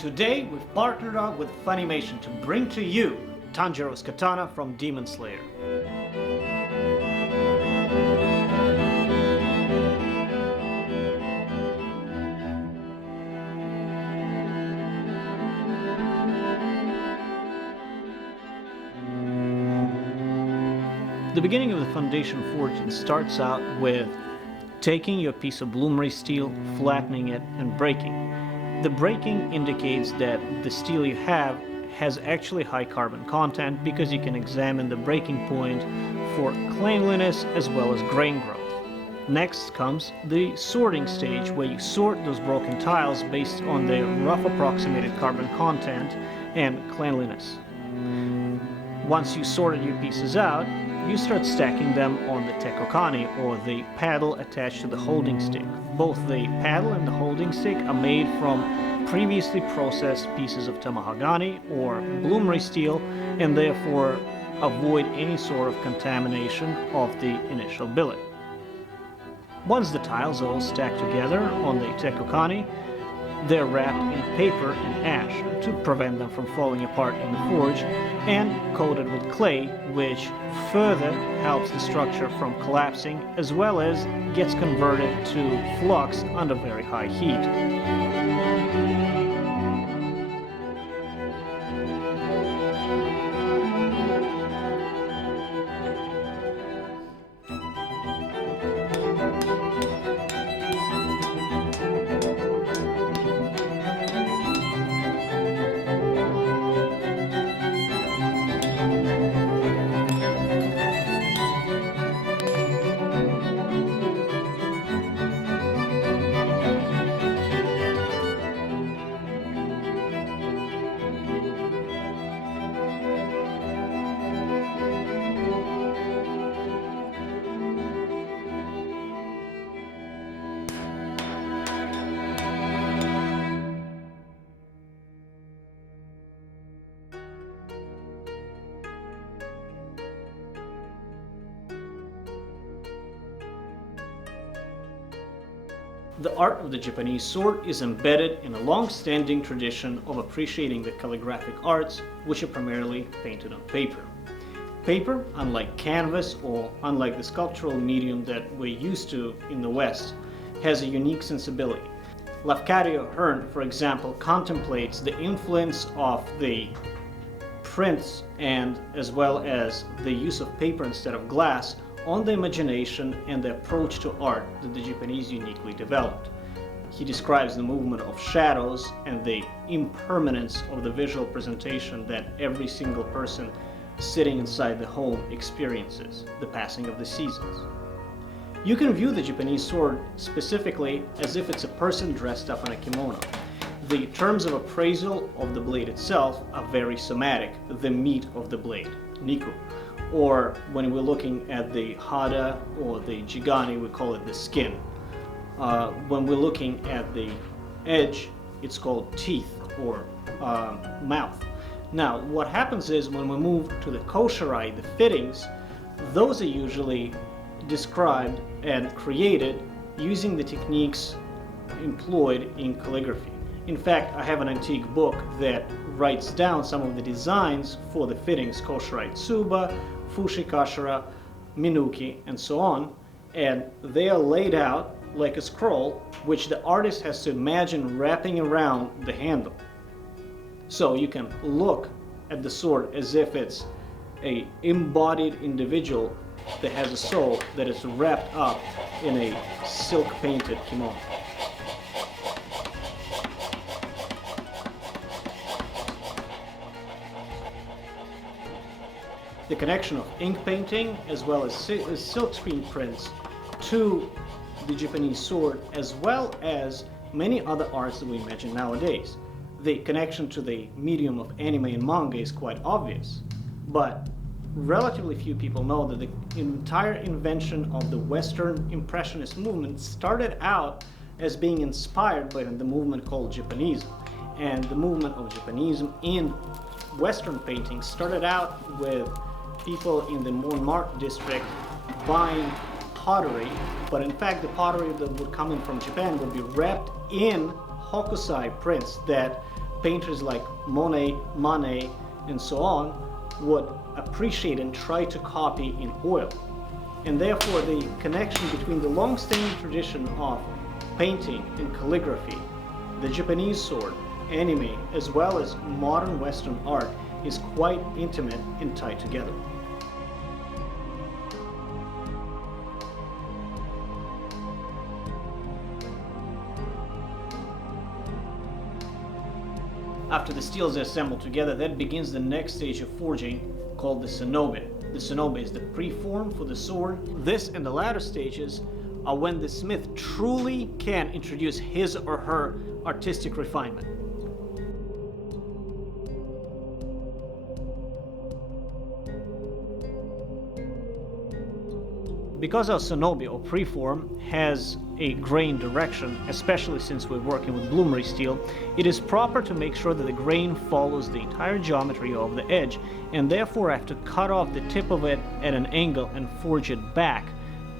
Today we've partnered up with Funimation to bring to you Tanjiro's Katana from Demon Slayer. The beginning of the foundation forging starts out with taking your piece of bloomery steel, flattening it, and breaking. The breaking indicates that the steel you have has actually high carbon content because you can examine the breaking point for cleanliness as well as grain growth. Next comes the sorting stage, where you sort those broken tiles based on their rough approximated carbon content and cleanliness. Once you sorted your pieces out, you start stacking them on the tekokani, or the paddle attached to the holding stick. Both the paddle and the holding stick are made from previously processed pieces of Tamahagane or bloomery steel, and therefore avoid any sort of contamination of the initial billet. Once the tiles are all stacked together on the tekokani, they're wrapped in paper and ash to prevent them from falling apart in the forge, and coated with clay, which further helps the structure from collapsing, as well as gets converted to flux under very high heat. The art of the Japanese sword is embedded in a long-standing tradition of appreciating the calligraphic arts, which are primarily painted on paper. Paper, unlike canvas or unlike the sculptural medium that we're used to in the West, has a unique sensibility. Lafcadio Hearn, for example, contemplates the influence of the prints and as well as the use of paper instead of glass on the imagination and the approach to art that the Japanese uniquely developed. He describes the movement of shadows and the impermanence of the visual presentation that every single person sitting inside the home experiences, the passing of the seasons. You can view the Japanese sword specifically as if it's a person dressed up in a kimono. The terms of appraisal of the blade itself are very somatic, the meat of the blade, niku. Or when we're looking at the hada or the jigani, we call it the skin. When we're looking at the edge, it's called teeth or mouth. Now, what happens is when we move to the koshirai, the fittings, those are usually described and created using the techniques employed in calligraphy. In fact, I have an antique book that writes down some of the designs for the fittings, koshirai tsuba, fushikashira, minuki, and so on, and they are laid out like a scroll, which the artist has to imagine wrapping around the handle. So you can look at the sword as if it's an embodied individual that has a soul that is wrapped up in a silk-painted kimono. The connection of ink painting as well as silkscreen prints to the Japanese sword, as well as many other arts that we imagine nowadays. The connection to the medium of anime and manga is quite obvious, but relatively few people know that the entire invention of the Western Impressionist movement started out as being inspired by the movement called Japanism. And the movement of Japanism in Western painting started out with people in the Montmartre district buying pottery, but in fact the pottery that would come in from Japan would be wrapped in hokusai prints that painters like Monet, Manet, and so on would appreciate and try to copy in oil. And therefore the connection between the long-standing tradition of painting and calligraphy, the Japanese sword, anime, as well as modern Western art is quite intimate and tied together. After the steels are assembled together, that begins the next stage of forging, called the sonobe. The sonobe is the preform for the sword. This and the latter stages are when the smith truly can introduce his or her artistic refinement. Because our sonobe or preform has a grain direction, especially since we're working with bloomery steel, it is proper to make sure that the grain follows the entire geometry of the edge, and therefore I have to cut off the tip of it at an angle and forge it back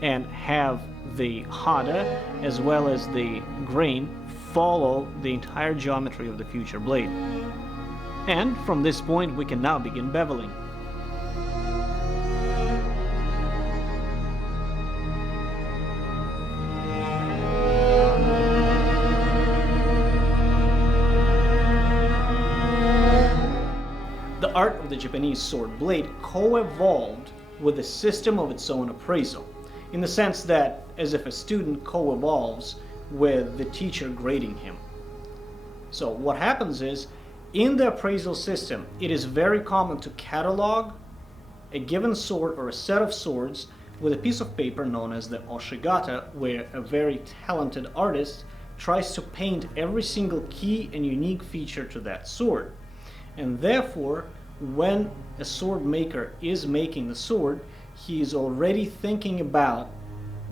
and have the hada as well as the grain follow the entire geometry of the future blade. And from this point we can now begin beveling. The art of the Japanese sword blade co-evolved with a system of its own appraisal, in the sense that as if a student co-evolves with the teacher grading him. So what happens is, in the appraisal system, it is very common to catalog a given sword or a set of swords with a piece of paper known as the oshigata, where a very talented artist tries to paint every single key and unique feature to that sword. And therefore, when a sword maker is making the sword, he is already thinking about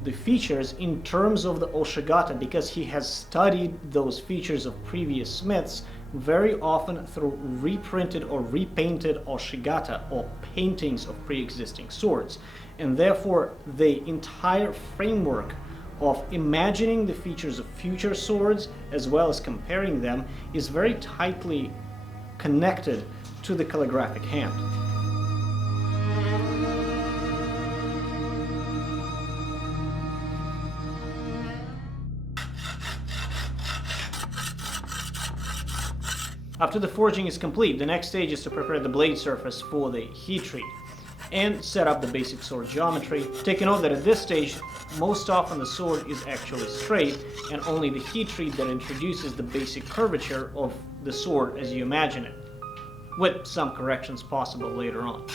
the features in terms of the oshigata, because he has studied those features of previous smiths, very often through reprinted or repainted oshigata or paintings of pre-existing swords. And therefore the entire framework of imagining the features of future swords as well as comparing them is very tightly connected to the calligraphic hand. After the forging is complete, the next stage is to prepare the blade surface for the heat treat and set up the basic sword geometry. Take note that at this stage, most often the sword is actually straight, and only the heat treat that introduces the basic curvature of the sword as you imagine it, with some corrections possible later on.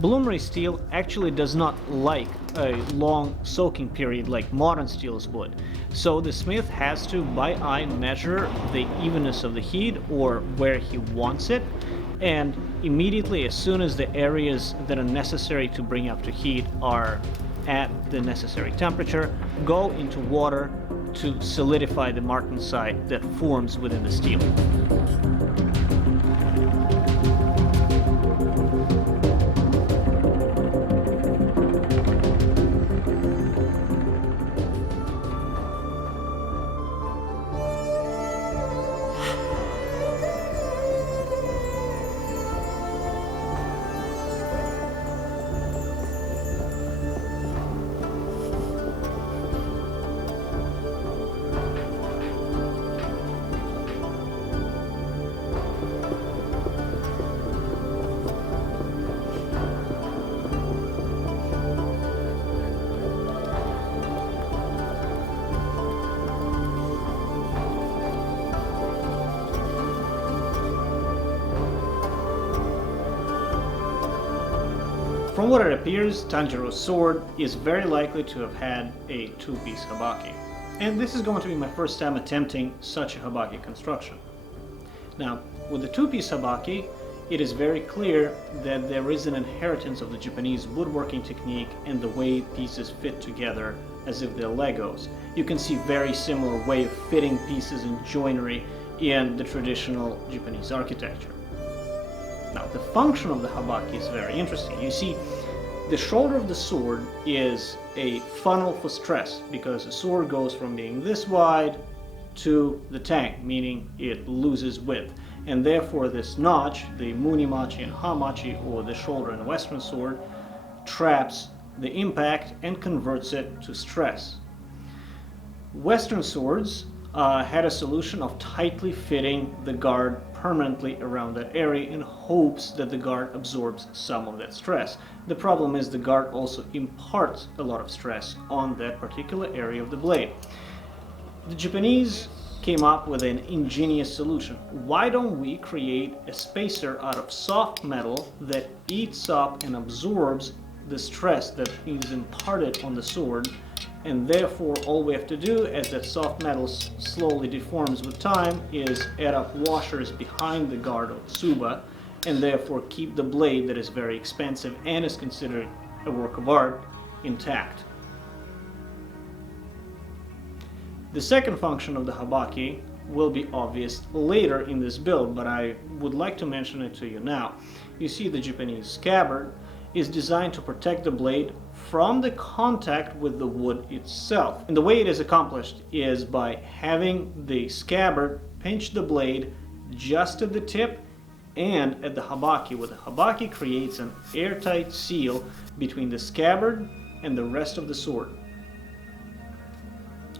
Bloomery steel actually does not like a long soaking period like modern steels would. So the smith has to, by eye, measure the evenness of the heat or where he wants it, and immediately, as soon as the areas that are necessary to bring up to heat are at the necessary temperature, go into water to solidify the martensite that forms within the steel. From what it appears, Tanjiro's sword is very likely to have had a two-piece habaki. And this is going to be my first time attempting such a habaki construction. Now, with the two-piece habaki, it is very clear that there is an inheritance of the Japanese woodworking technique and the way pieces fit together as if they're Legos. You can see very similar way of fitting pieces and joinery in the traditional Japanese architecture. Now, the function of the habaki is very interesting. You see, the shoulder of the sword is a funnel for stress because the sword goes from being this wide to the tank, meaning it loses width. And therefore this notch, the munimachi and hamachi, or the shoulder in a Western sword, traps the impact and converts it to stress. Western swords had a solution of tightly fitting the guard permanently around that area in hopes that the guard absorbs some of that stress. The problem is the guard also imparts a lot of stress on that particular area of the blade. The Japanese came up with an ingenious solution. Why don't we create a spacer out of soft metal that eats up and absorbs the stress that is imparted on the sword, and therefore all we have to do as that soft metal slowly deforms with time is add up washers behind the guard of tsuba and therefore keep the blade that is very expensive and is considered a work of art intact. The second function of the habaki will be obvious later in this build, but I would like to mention it to you now. You see, the Japanese scabbard is designed to protect the blade from the contact with the wood itself. And the way it is accomplished is by having the scabbard pinch the blade just at the tip and at the habaki, where the habaki creates an airtight seal between the scabbard and the rest of the sword.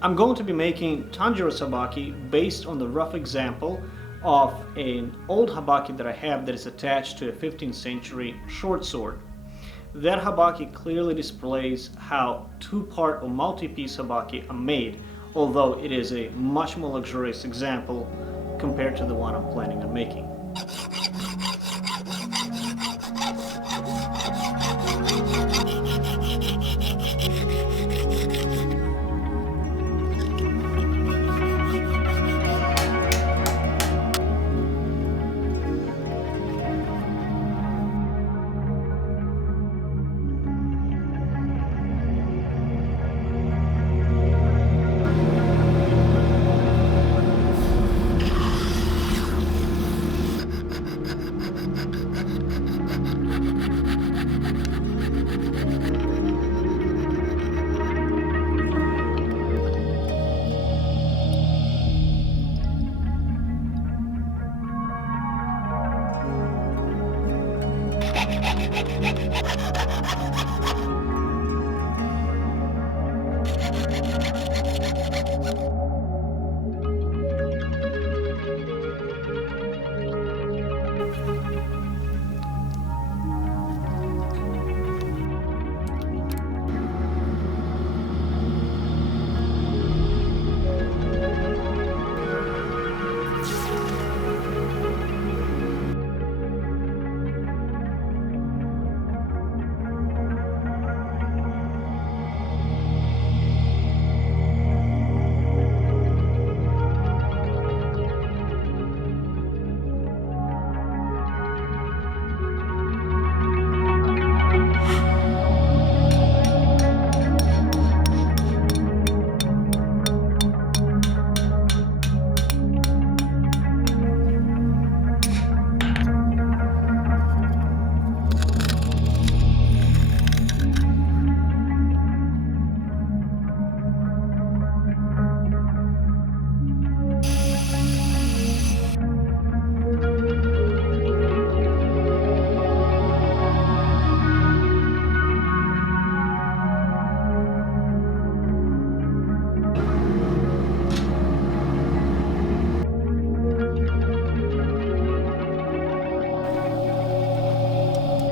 I'm going to be making Tanjiro's habaki based on the rough example of an old habaki that I have that is attached to a 15th century short sword. That habaki clearly displays how two-part or multi-piece habaki are made, although it is a much more luxurious example compared to the one I'm planning on making.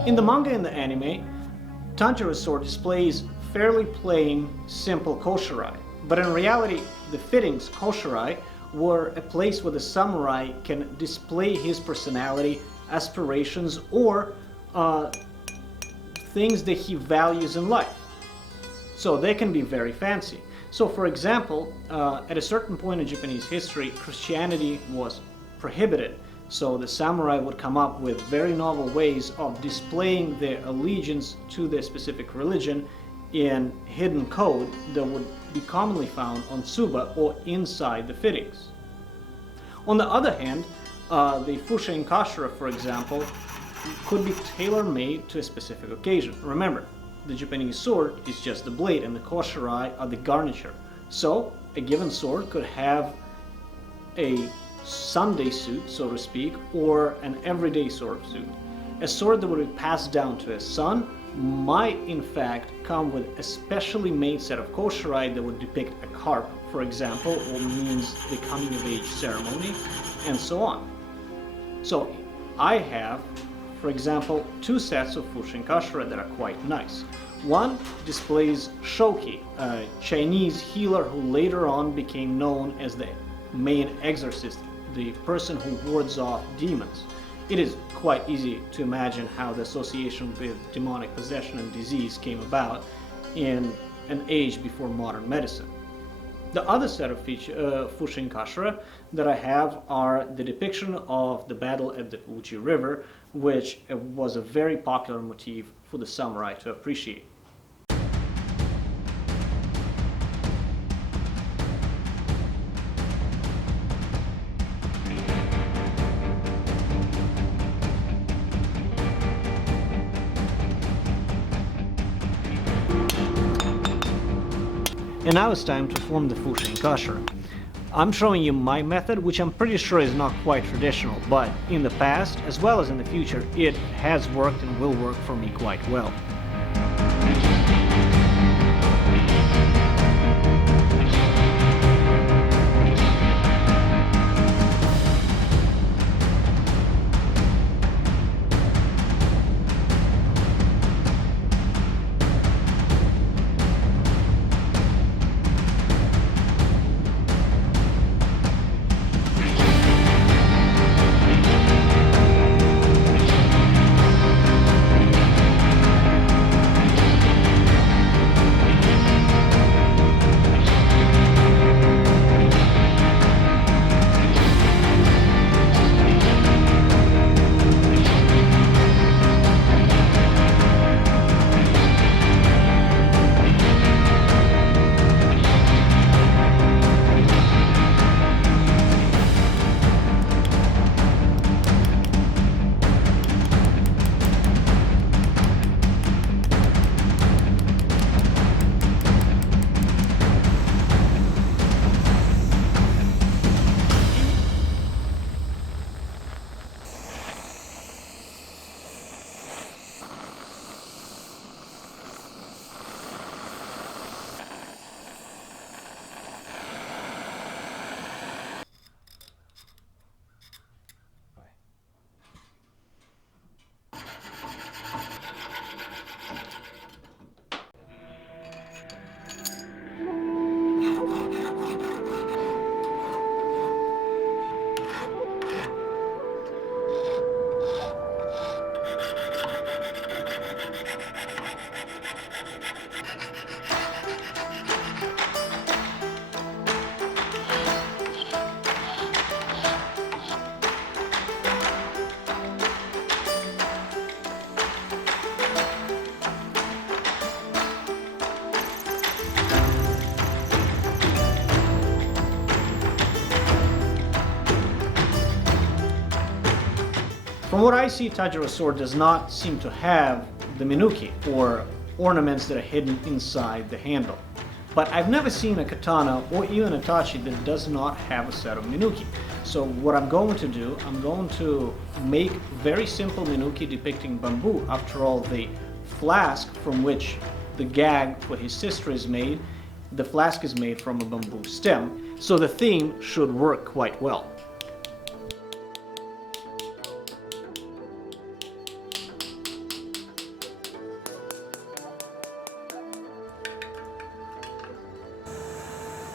In the manga and the anime, Tanjiro's sword displays fairly plain, simple koshirai, but in reality, the fittings, koshirai, were a place where the samurai can display his personality, aspirations, or things that he values in life. So they can be very fancy. So for example, at a certain point in Japanese history, Christianity was prohibited. So the samurai would come up with very novel ways of displaying their allegiance to their specific religion in hidden code that would be commonly found on tsuba or inside the fittings. On the other hand, the fushin kashira, for example, could be tailor-made to a specific occasion. Remember, the Japanese sword is just the blade and the koshirai are the garniture. So a given sword could have a Sunday suit, so to speak, or an everyday sort of suit. A sword that would be passed down to a son might in fact come with a specially made set of koshirai that would depict a carp, for example, or means the coming of age ceremony, and so on. So I have, for example, two sets of fushin kashira that are quite nice. One displays Shoki, a Chinese healer who later on became known as the main exorcist, the person who wards off demons. It is quite easy to imagine how the association with demonic possession and disease came about in an age before modern medicine. The other set of fushin kashira that I have are the depiction of the battle at the Uji River, which was a very popular motif for the samurai to appreciate. And now it's time to form the fushin kashira. I'm showing you my method, which I'm pretty sure is not quite traditional, but in the past, as well as in the future, it has worked and will work for me quite well. From what I see, Tajiro's sword does not seem to have the minuki, or ornaments that are hidden inside the handle. But I've never seen a katana or even a tachi that does not have a set of minuki. So what I'm going to do, I'm going to make very simple minuki depicting bamboo. After all, the flask from which the gag for his sister is made, the flask is made from a bamboo stem, so the theme should work quite well.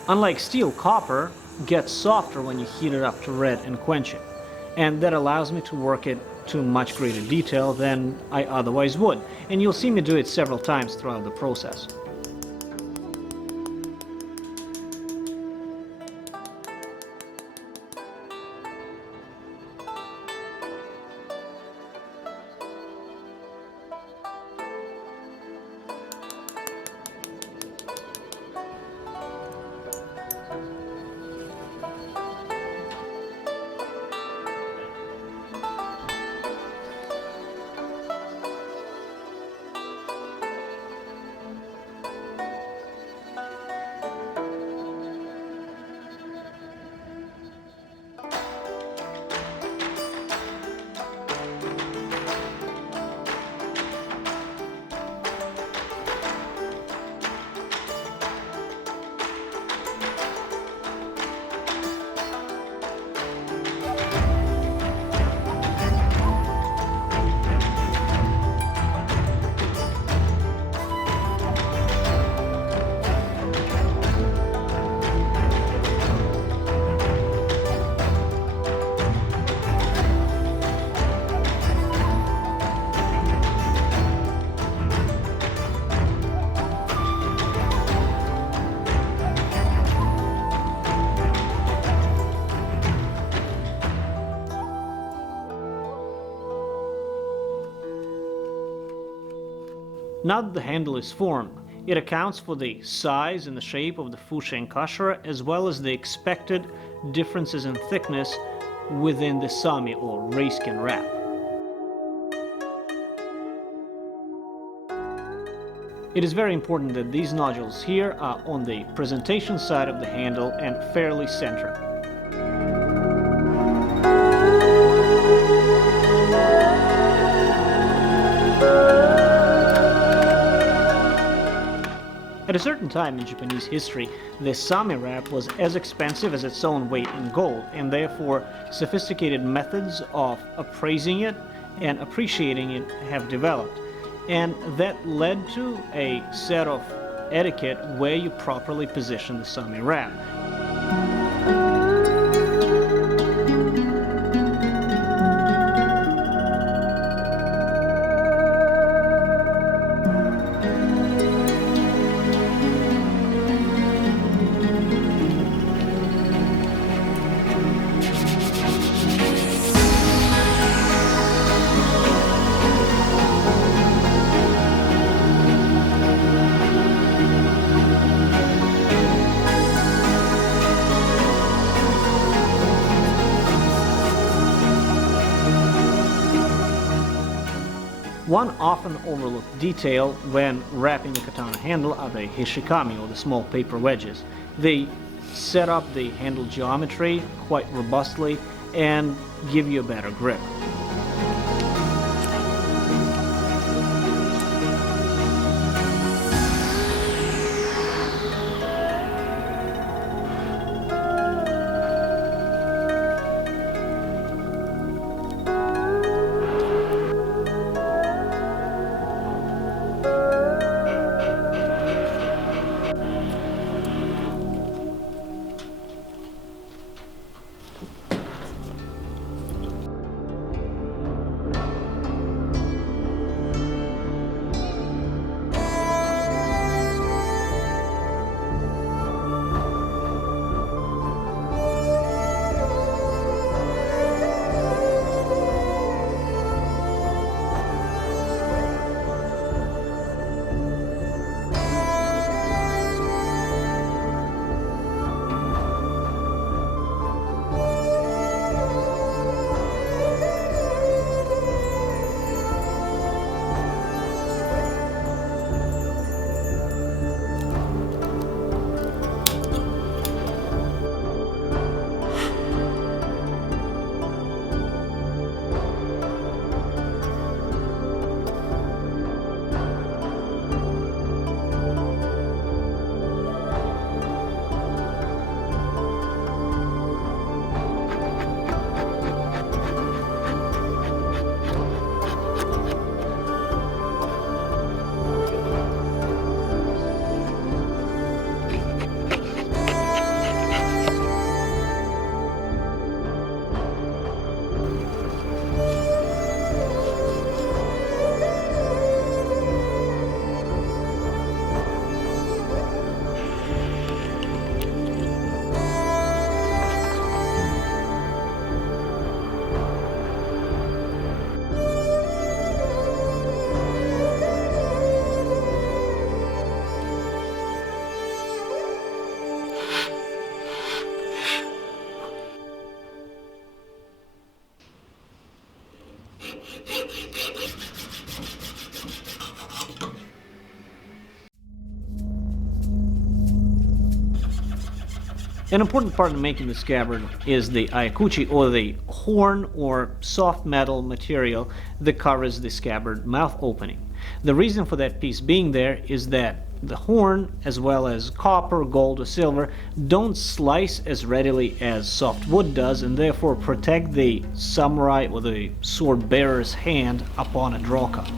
Unlike steel, copper gets softer when you heat it up to red and quench it. and that allows me to work it to much greater detail than I otherwise would, and you'll see me do it several times throughout the process. Now that the handle is formed, it accounts for the size and the shape of the fushi and kashira, as well as the expected differences in thickness within the sami or raiskin wrap. It is very important that these nodules here are on the presentation side of the handle and fairly centered. At a certain time in Japanese history, the sami wrap was as expensive as its own weight in gold, and therefore sophisticated methods of appraising it and appreciating it have developed. And that led to a set of etiquette where you properly position the sami wrap. One often overlooked detail when wrapping the katana handle are the hishikami, or the small paper wedges. They set up the handle geometry quite robustly and give you a better grip. An important part in making the scabbard is the ayakuchi, or the horn or soft metal material that covers the scabbard mouth opening. The reason for that piece being there is that the horn, as well as copper, gold, or silver, don't slice as readily as soft wood does, and therefore protect the samurai or the sword bearer's hand upon a draw cut.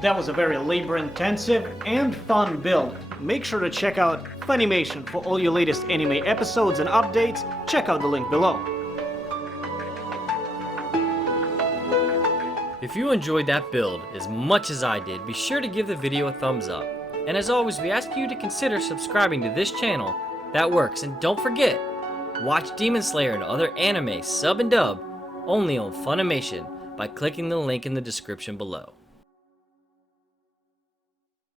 That was a very labor-intensive and fun build. Make sure to check out Funimation for all your latest anime episodes and updates. Check out the link below. If you enjoyed that build as much as I did, be sure to give the video a thumbs up. And as always, we ask you to consider subscribing to this channel. That works. And don't forget, watch Demon Slayer and other anime sub and dub only on Funimation by clicking the link in the description below.